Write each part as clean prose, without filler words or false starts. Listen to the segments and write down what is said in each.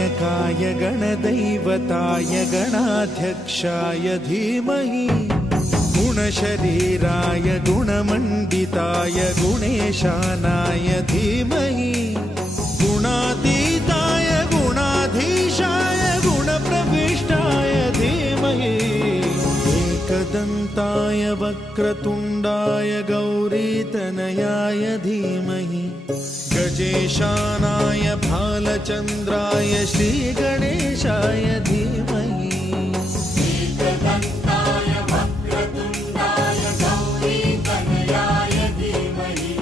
गणनायकाय गणदैवताय गणाध्यक्षाय धीमहि गुणशरीराय गुणमण्डिताय गुणेशानाय धीमहि गुणातीताय गुणाधीशाय गुणप्रविष्टाय धीमहि एकदन्ताय वक्रतुण्डाय गौरीतनयाय धीमहि गजेशानाय भालचन्द्राय श्रीगणेशाय धीमहि एकदन्ताय वक्रतुण्डाय गौरीतनयाय धीमहि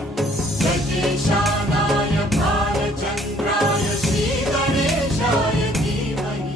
गजेशानाय भालचन्द्राय श्रीगणेशाय धीमहि।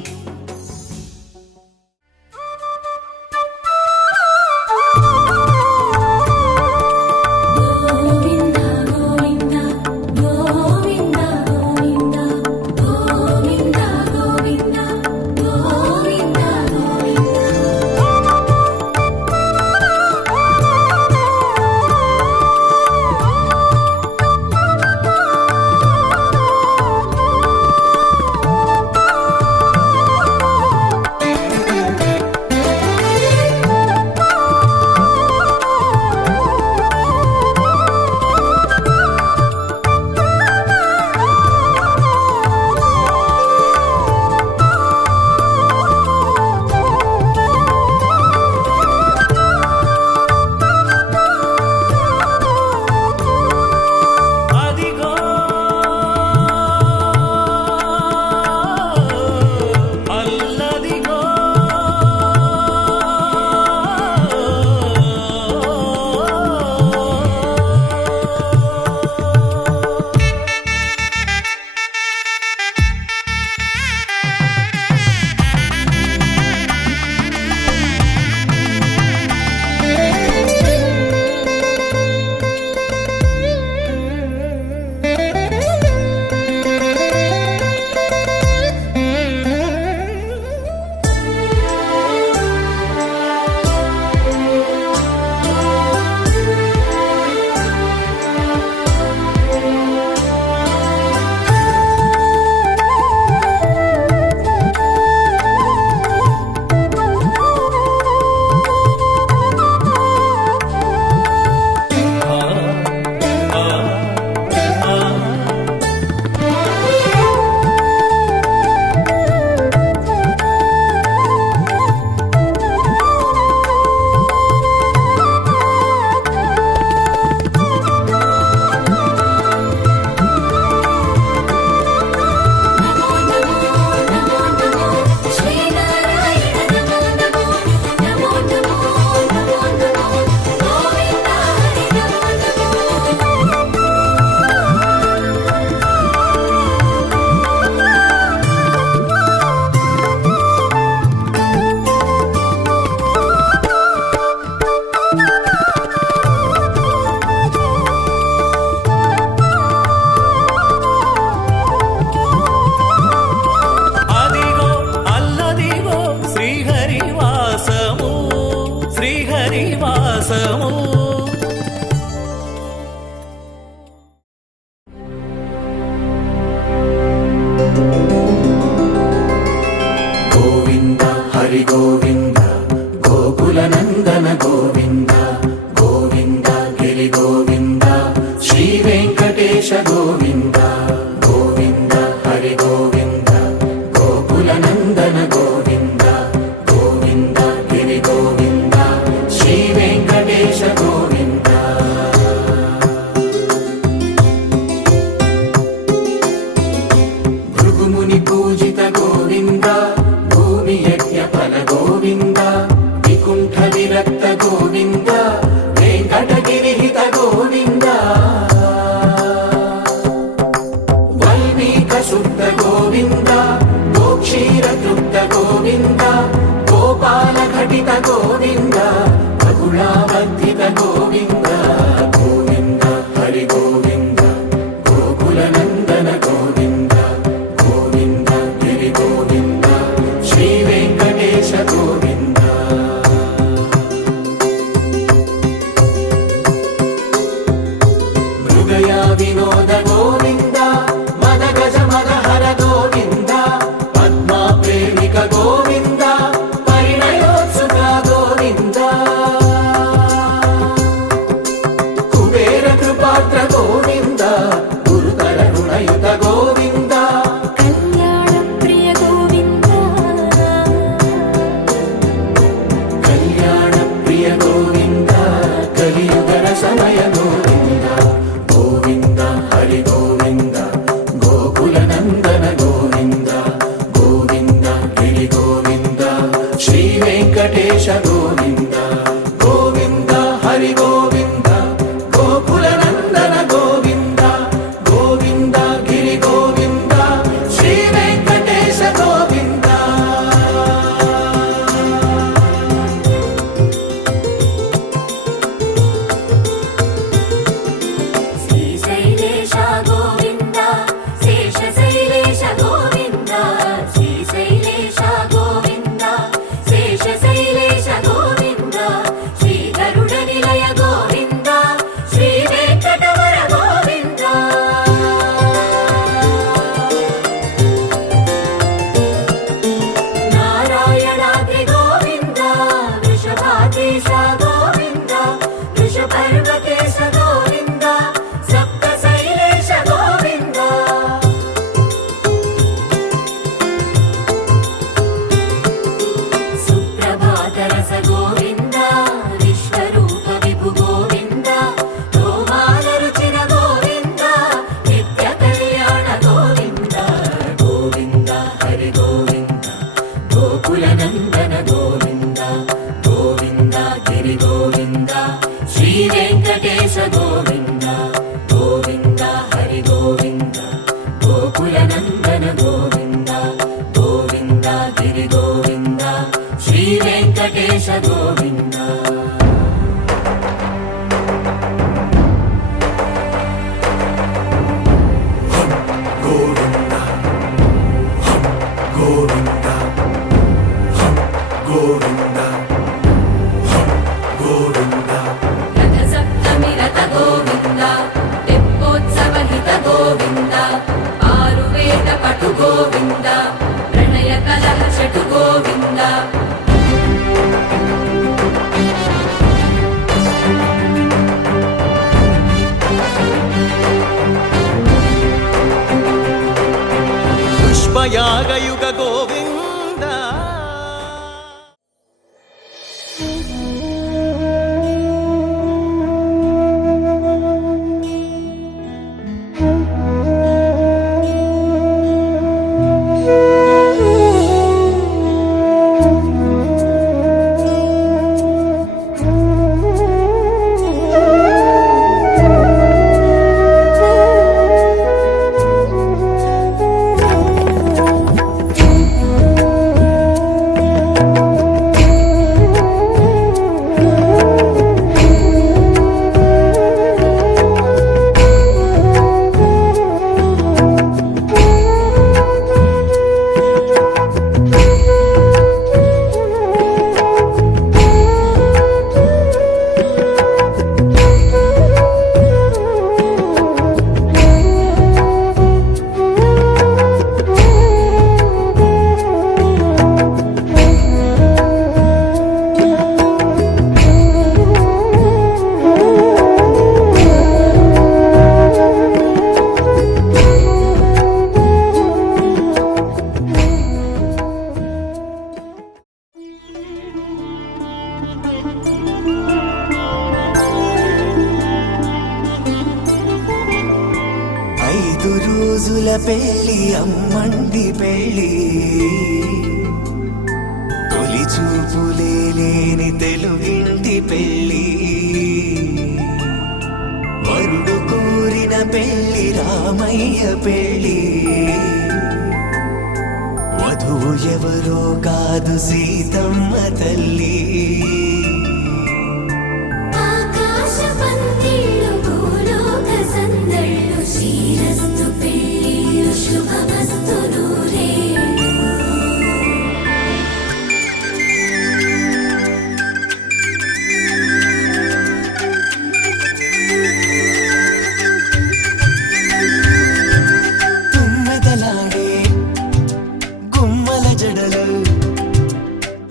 विनोद गोविंद मद गज मद हर गोविंद సమయ గోవింద గోవింద హరి గోవింద గోకుల నందన గోవింద గోవింద గిరి గోవింద శ్రీ వెంకటేశ గోవింద గోవింద హరి గోవింద గోకుల నందన గోవింద గోవింద గిరి గోవింద శ్రీ వెంకటేశ గోవింద శ్రీశైలేశ గోవింద శేషశైలేశ గోవింద శ్రీశైలేశ గోవింద శేషశైలేశ గోవింద శ్రీ గరుడ నిలయ గోవింద శ్రీ వెంకటవర గోవింద నారాయణాద్రి గోవింద వృషభాద్రీశ గోవింద వృషపర్వతేశ గోవింద సప్త శైలేశ గోవింద సుప్రభాతరస గోవింద విశ్వరూప విభు గోవింద గోమాల రుచిర గోవింద నిత్య కళ్యాణ గోవింద గోవింద హరి గోవింద గోకుల నందన గోవింద గోవింద గిరి గోవింద శ్రీ వెంకటేశ గోవింద గోవింద హరి గోవింద గోకుల నందన గోవింద గోవింద గిరి గోవింద శ్రీ వెంకటేశ గోవింద గోవింద గోవింద గోవింద గోవింద రథ సప్తమి రథ గోవింద తెప్పోత్సవ హిత గోవింద ఆరువేద పటు గోవింద ప్రణయ కలహ షటు గోవింద పుష్పయాగయుగ గోవింద రోజుల పెళ్ళి అమ్మండి పెళ్ళి తొలి చూపులే లేని తెలుగింటి పెళ్ళి వరుడు కోరిన పెళ్ళి రామయ్య పెళ్ళి వధువు ఎవరో కాదు సీతమ్మ తల్లి ఆకాశ పందిళ్ళు భూలోక సందళ్ళు శ్రీరస్తు పెళ్ళిళ్ళు శుభమస్తు నూరేళ్ళు తుమ్మెదలాడే గుమ్మల జడలు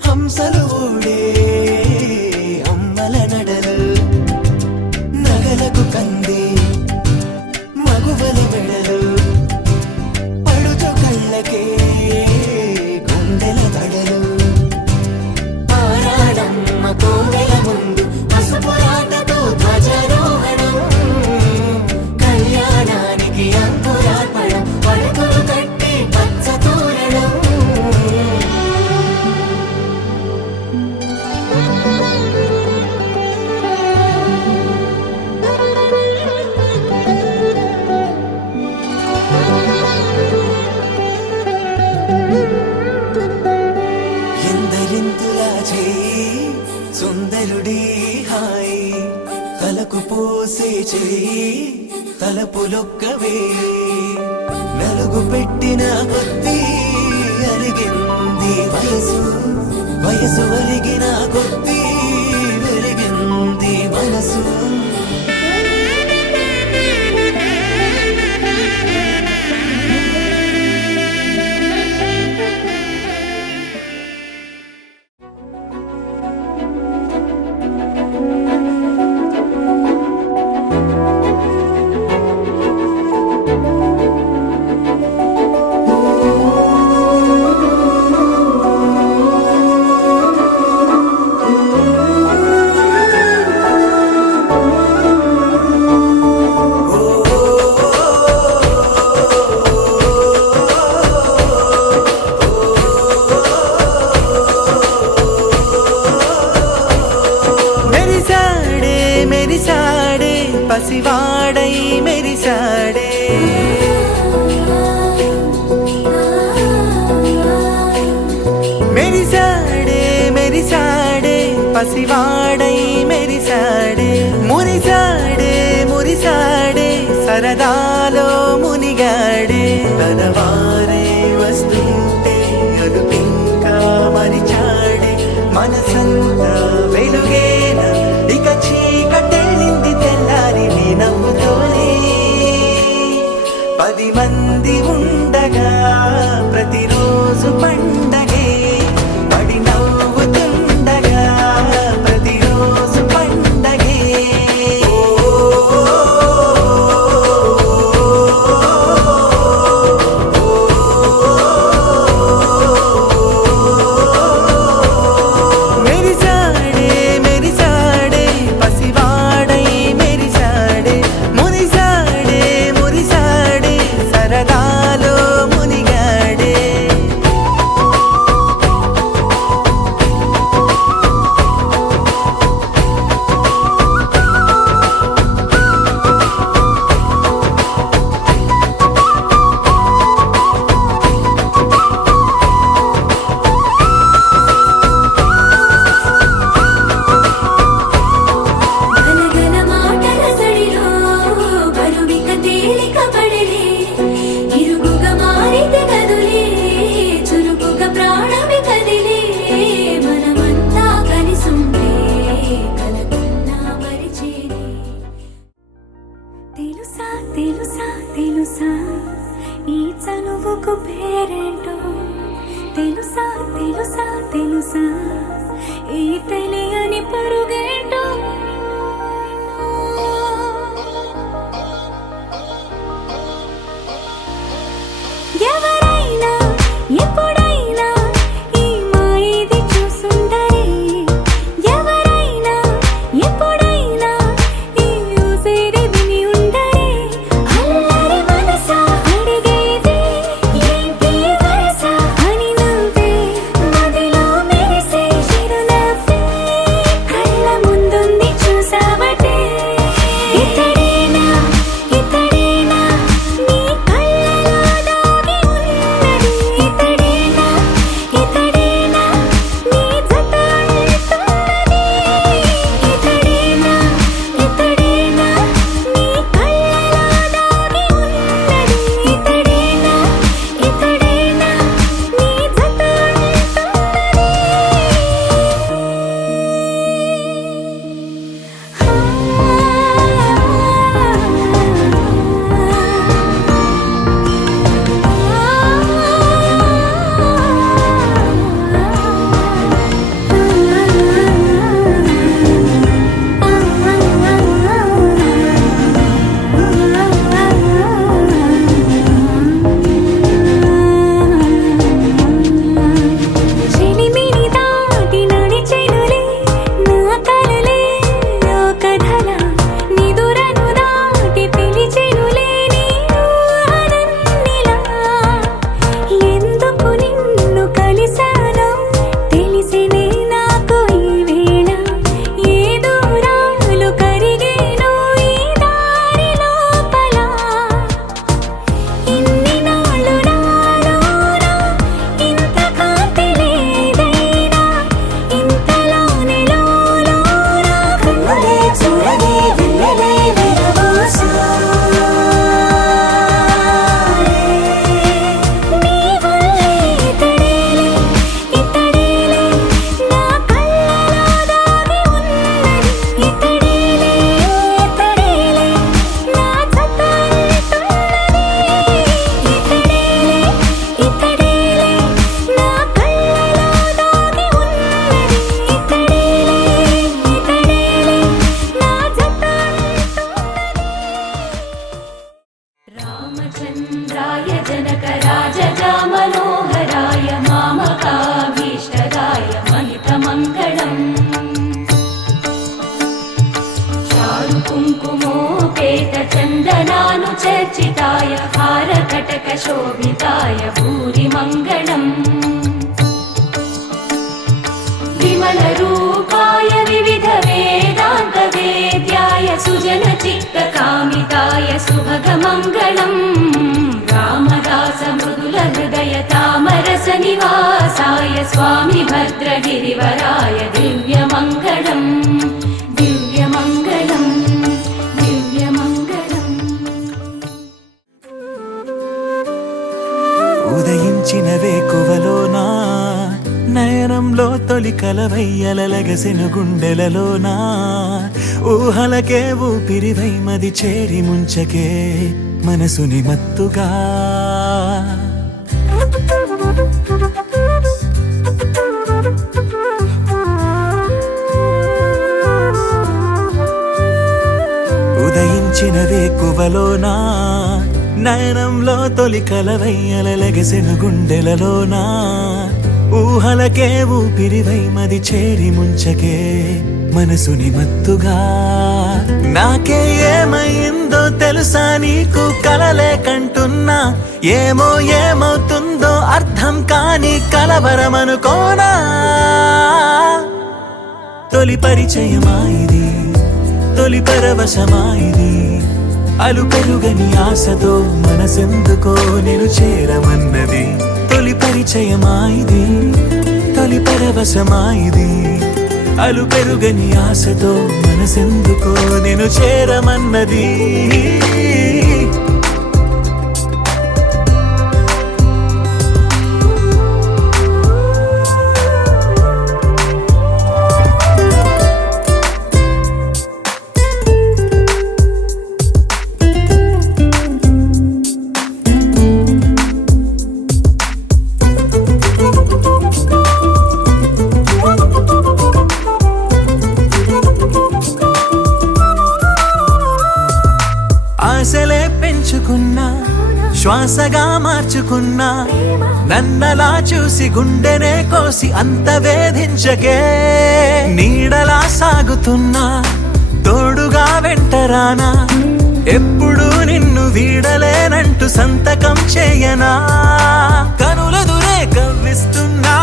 హంసలు ఊడే తలకు పోసే చేయి తలపులొక్కవే నలుగు పెట్టిన కొద్దీ అలిగింది వయసు వయసు ఒలిగిన కొద్దీ వెలిగింది మనసు పసివాడై మెరిసాడే మెరిసాడే మెరిసాడే పసివాడై మెరిసాడే మురిసాడే మురిసాడే సరదాలో మునిగాడే తనవారే వస్తుంటే అదుపింకా మరిచాడే మనసంతా వెలుగేనా ఇక చీకటెళ్ళింది తెల్లారి నీ నవ్వుతోనే 10 మంది ఉండగా ప్రతిరోజు పండగే పడి నవ్వుతుండగా ప్రతిరోజు పండగే మెరిసాడే మెరిసాడే పసివాడై మెరిసాడే మురిసాడే మురిసాడే సరదాలో మునిగాడే గలగల మాటల సడిలో బరువిక తేలిక పడలే ఇరుగుగా మారితే కదులే చురుకుగా ప్రాణమి కదిలే మనమంతా కలిసుంటే కలకున్నా మరిచేనే తెలుసా తెలుసా తెలుసా ఈ చనువుకు పేరేంటో తెలుసా తెలుసా తెలుసా ఈ తెలియని పరుగేంటో ఎవరైనా ఎప్పుడైనా ఈ మాయది చూసుండరే ఎవరైనా ఎప్పుడైనా ఈ ఊసేది విని ఉండరే అల్లరి మనసా అడిగేది ఏంటి వరస అని నువ్వే మదిలో మెరిసే చిరునవ్వే కళ్ళ ముందు कुसुमोपेत चन्दनानुचर्चिताय हारकटकशोभिताय भूरिमङ्गलम् विमलरूपाय विविधवेदान्तवेद्याय सुजनचित्तकामिताय सुभगमङ्गलम् रामदासमृदुलहृदय तामरसनिवासाय स्वामि भद्रगिरिवराय दिव्यमङ्गलम् दिव्यमङ्गलम् दिव्यमङ्गलम् ఉదయించిన వేకువలోనా నయనంలో తొలి కలవయ్యలగసెను గుండెలలోనా ఊహలకే ఊపిరివై మది చేరి ముంచకే మనసుని మత్తుగా ఉదయించిన వేకువలోనా నయనంలో తొలి కలవయ్యలగసెను గుండెలలోనా ఊహలకే ఊపిరివై మది చేరి ముంచకే మనసుని మత్తుగా నాకే ఏమైందో తెలుసా నీకు కలలే కంటున్నా ఏమో ఏమవుతుందో అర్థం కాని కలవరమనుకోనా తొలి పరిచయమా ఇది తొలి పరవశమా ఇది అలు పెరుగని ఆశతో మనసెందుకో నేను చేరమన్నది తొలి పరిచయమా ఇది తొలి పరవశమా ఇది అలు పెరుగని ఆశతో మనసెందుకో నేను చేరమన్నది ఆశలే పెంచుకున్నా శ్వాసగా మార్చుకున్నా నన్నలా చూసి గుండెనే కోసి అంత వేధించకే నీడలా సాగుతున్నా తోడుగా వెంటరానా ఎప్పుడు నిన్ను వీడలేనంటూ సంతకం చేయనా కనులదురే కవ్విస్తున్నా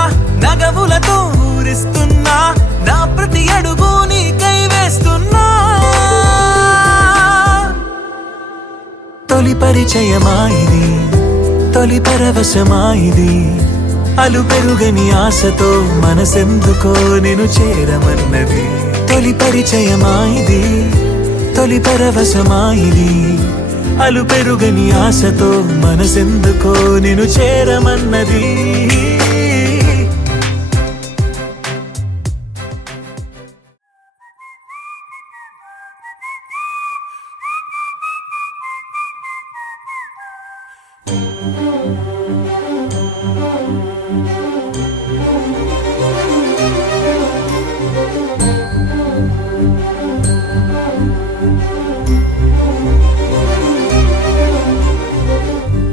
నగవులతో ఊరిస్తున్నా నా ప్రతి అడుగు నీకై వేస్తున్నా తొలి పరిచయమా ఇది తొలి పరవశమా ఇది అలు పెరుగని ఆశతో మనసెందుకో నేను చేరమన్నది తొలి పరిచయమా ఇది తొలి పరవశమా ఇది అలు పెరుగని ఆశతో మనసెందుకో నేను చేరమన్నది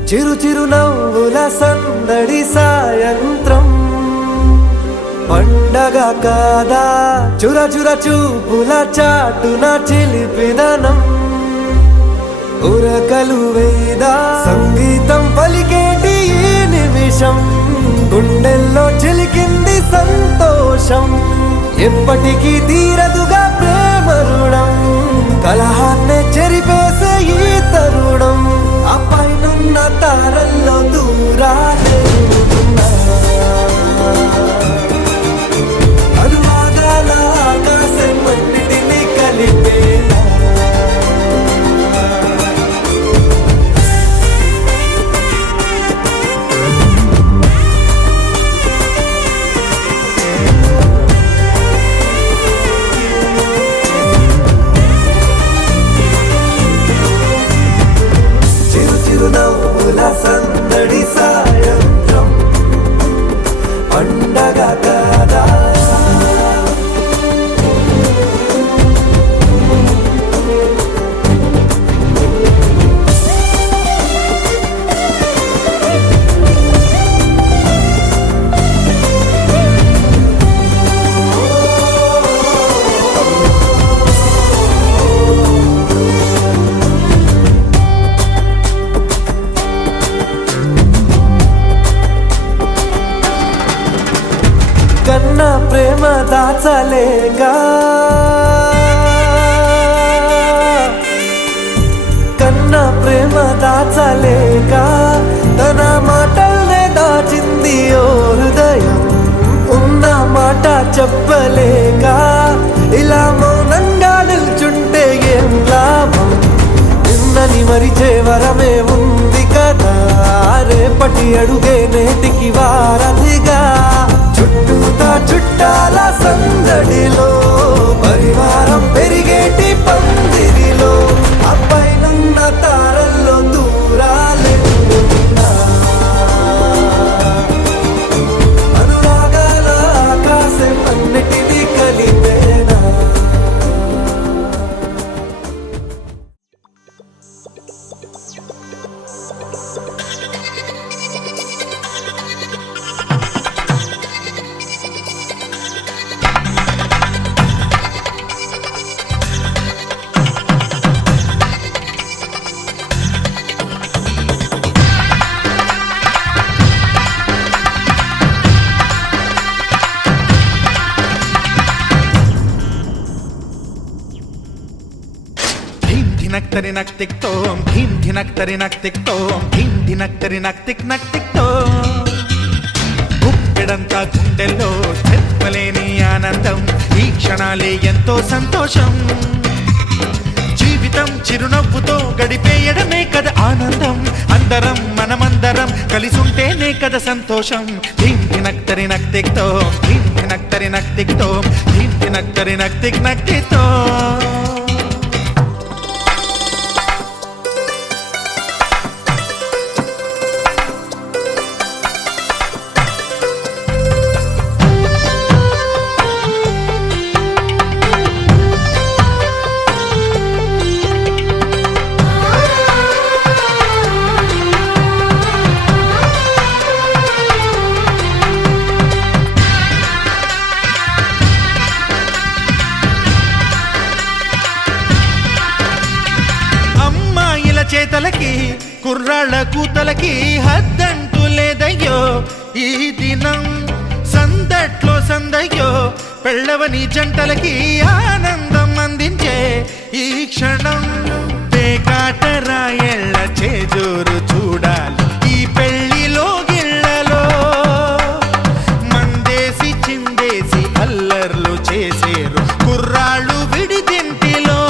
చిరు చిరు నవ్వుల సందడి సాయంత్రం పండగ కాదా చుర చుర చూపుల చాటున చిలిపిదనం ఉరకలు వేదా సంగీతం పలికేటి ఈ నిమిషం గుండెల్లో చిలికింది సంతోషం ఎప్పటికీ తీరదుగా ప్రేమ రుణం కలహాన్నే చెరిపేసే ఈ తరుణం ఆ పైనున్న తారల్లో దూరాలే అనువాదాల ఆకాశం అన్నిటినీ కలిపేలా దాచలేక కన్నా ప్రేమ దాచలేక తన మాటల్నే దాచింది ఓ హృదయం ఉన్న మాట చెప్పలేక ఇలా మౌనంగా నిల్చుంటే ఏం లాభం నిన్నని మరిచే వరమే ఉంది కదా రేపటి అడుగే నేటికి వారధిగా చుట్టూతా చుట్టాల సందడిలో పరివారం పెరిగేటి పందిరిలో అప్పైనున్న తారల్లో దూరాలెన్నున్నా అనురాగాల ఆకాశం అన్నిటినీ కలిపేనా ధినక్తరి నక్తిక్తోం ధీం ధినక్తరి నక్తిక్తోం ధీం ధినక్తరి నక్తిక్తో గుప్పెడంతా గుండెల్లో చెప్పలేని ఆనందం ఈ క్షణాలే ఎంతో సంతోషం జీవితం చిరునవ్వుతో గడిపేయడమే కదా ఆనందం అందరం మనమందరం కలిసుంటేనే కదా సంతోషం ధీం ధినక్తరి నక్తిక్తోం ధీం ధినక్తరి నక్తిక్తోం ధీం ధినక్తరి నక్తిక్తో చేతలకి కుర్రాళ్ళ కూతలకి హద్దంటూ లేదయ్యో ఈ దినం సందట్లో సందయ్యో పెళ్ళవని జంటలకి ఆనందం అందించే ఈ క్షణం పేకాటరాయళ్ళ చేజోరు చూడాలి ఈ పెళ్లిలో గిళ్ళలో మందేసి చిందేసి అల్లర్లు చేసేరు కుర్రాళ్ళు విడిదింటిలో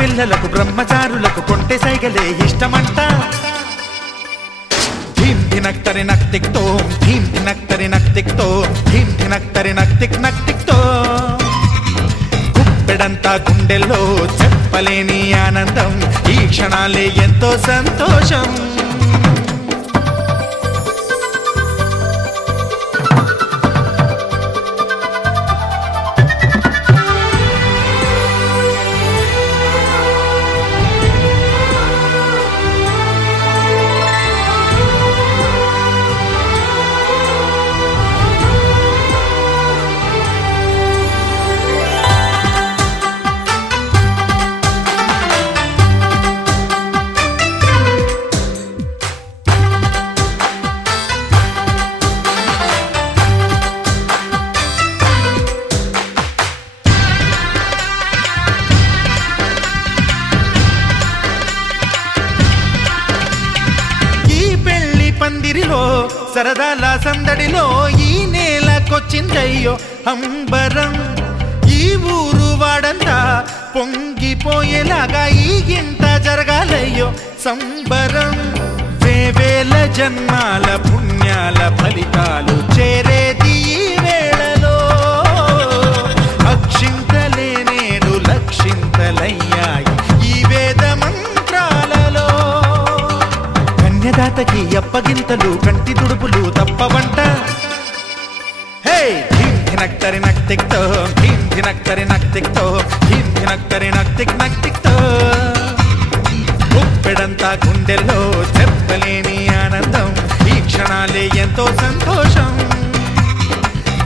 పిల్లలకు బ్రహ్మచారులకు కొంటె సైగలే ఇష్టమంట ధీం ధినక్తరి నక్తిక్తోం ధీం ధినక్తరి నక్తిక్తోం ధీం ధినక్తరి నక్తిక్తో గుప్పెడంతా గుండెల్లో చెప్పలేని ఆనందం ఈ క్షణాలే ఎంతో సంతోషం సరదాల సందడిలో ఈ నేలకొచ్చిందయ్యో అంబరం ఈ ఊరు వాడంతా పొంగిపోయేలాగా ఈ గింత జరగాలయ్యో సంబరం వేవేల జన్మాల పుణ్యాల ఫలితాలు చేరేది ఈ వేళలో అక్షింతలే నేడు లక్షింతలయ్యాయి ఈ వేద మంత్రాలలో కన్యదాతకి అప్పగింతలు కంటి దుడుపులు తప్పవంట హే ధీం ధినక్తరి నక్తిక్తో ధీం ధినక్తరి నక్తిక్తో ధీం ధినక్తరి నక్తిక్తో గుప్పెడంతా గుండెల్లో చెప్పలేని ఆనందం ఈ క్షణాలే ఎంతో సంతోషం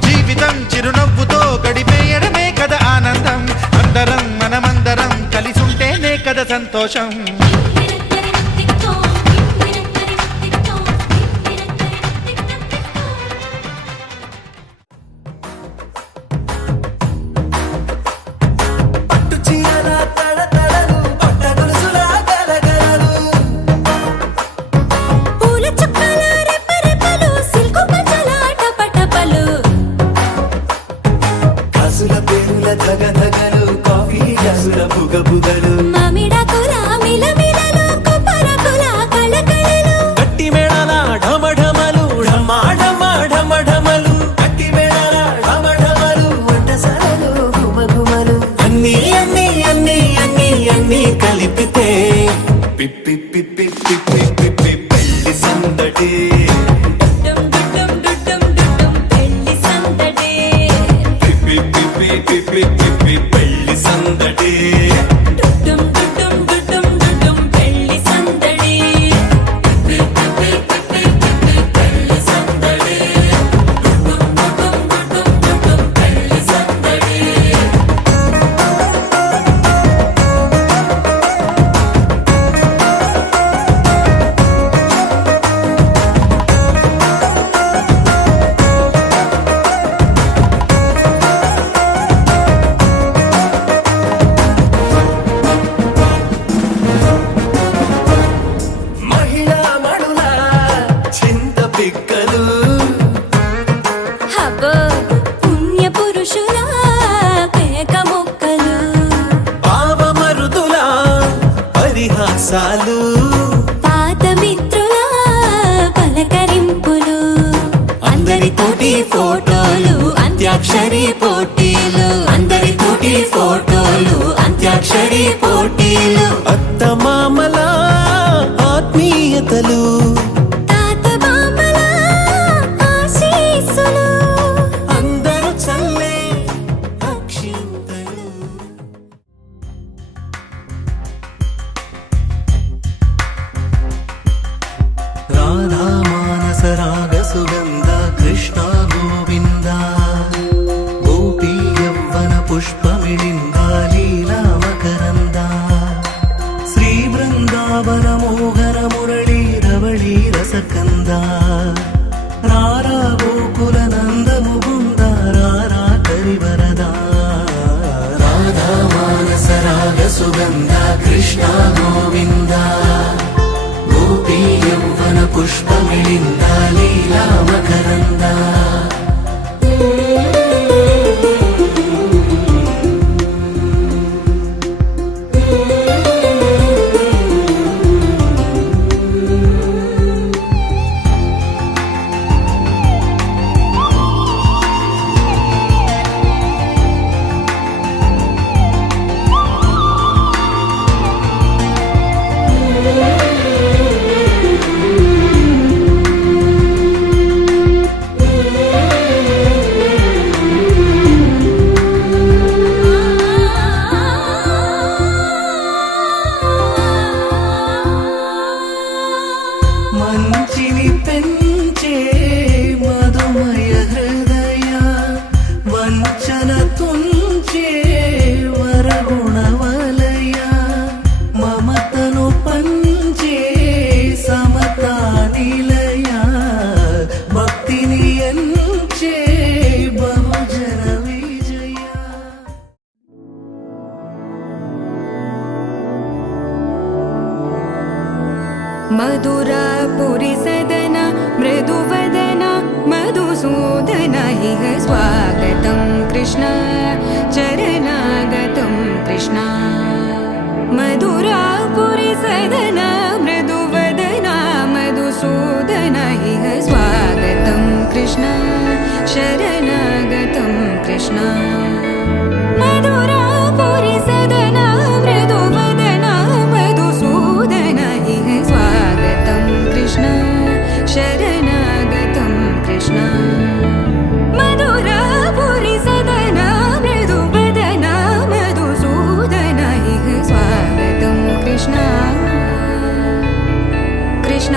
జీవితం చిరునవ్వుతో గడిపేయడమే కదా ఆనందం అందరం మనమందరం కలిసుంటేనే కదా సంతోషం మొగ్గబుదలు మామిడాకుల మిలమిలలు కొబ్బరకుల కళకళలు గట్టి మేళాల ఢమఢమలు ఢమా ఢమా ఢమఢమలు గట్టి మేళాల ఢమఢమలు వంటసాలలు గుమగుమలు అన్నీ అన్నీ అన్నీ అన్నీ అన్నీ కలిపితే పిప్పి పిప్పి పిప్పి పిప్పి పెళ్లి సందడి డుమ్ డుమ్ డుమ్ డుమ్ పెళ్లి సందడి పిప్పి పిప్పి పిప్పి పిప్పి పెళ్లి సందడి డుమ్ డుమ్ డుమ్ డుమ్ పెళ్లి సందడి పిప్పి పిప్పి పిప్పి పిప్పి పెళ్లి సందడి డుమ్ డుమ్ డుమ్ పెళ్లి సందడి మహిళా మడుల చింత పిక్కలు హబో పుణ్య పురుషుల కేక మొక్కలు పావమరుదుల పరిహాసాలు పాత మిత్రుల పలకరింపులు అందరితోటి ఫోటోలు అంత్యాక్షరి పోటీలు అందరితోటి ఫోటోలు అంత్యాక్షరి పోటీలు అత్తమామల ఆత్మీయతలు తాత బామల ఆశీస్సులు అందరూ చల్లే అక్షింతలు రాధా మానస రాగ సుగంధ కృష్ణ గోవింద గోపీ యవ్వన పుష్పమిళింద లీలా మకరంద శ్రీ బృందావన మోహన మురళీ రవళీ రసకంద రారా గోకుల నంద ముకుంద రారా కరివరద రాధా మానస రాగ సుగంధ కృష్ణ గోవింద గోపీ యవ్వన పుష్పమిళింద లీలా మకరంద మంచిని పెంచే మధుమయ హృదయ వంచన తుంచే వరగుణవలయ మమతను పంచే సమతా నిలయ భక్తిని ఎంచే బహుజన విజయ मधुरापुरि सदन मृदुवदन मधुसूदन इह स्वागतं कृष्ण चरणागतं कृष्ण मधुरापुरि सदन मृदुवदन मधुसूदन इह स्वागतं कृष्ण शरणागतं कृष्ण मधुरापुरि सदन मृदुवदन मधुसूदन इह स्वागतं कृष्ण शरणागतं कृष्ण मधुरापुरि सदन मृदुवदन मधुसूदन इह स्वागतं कृष्ण कृष्ण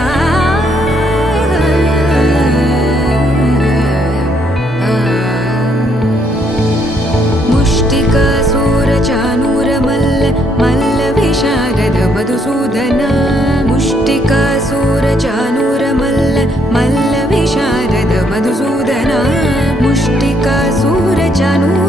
मुष्टिकासूरचानूरमल्ल मल्लविशारद मधुसूदन मुष्टिकासूरचानूरमल्ल मल्लविशारद मधुसूदन मुष्टिकासूरचानूर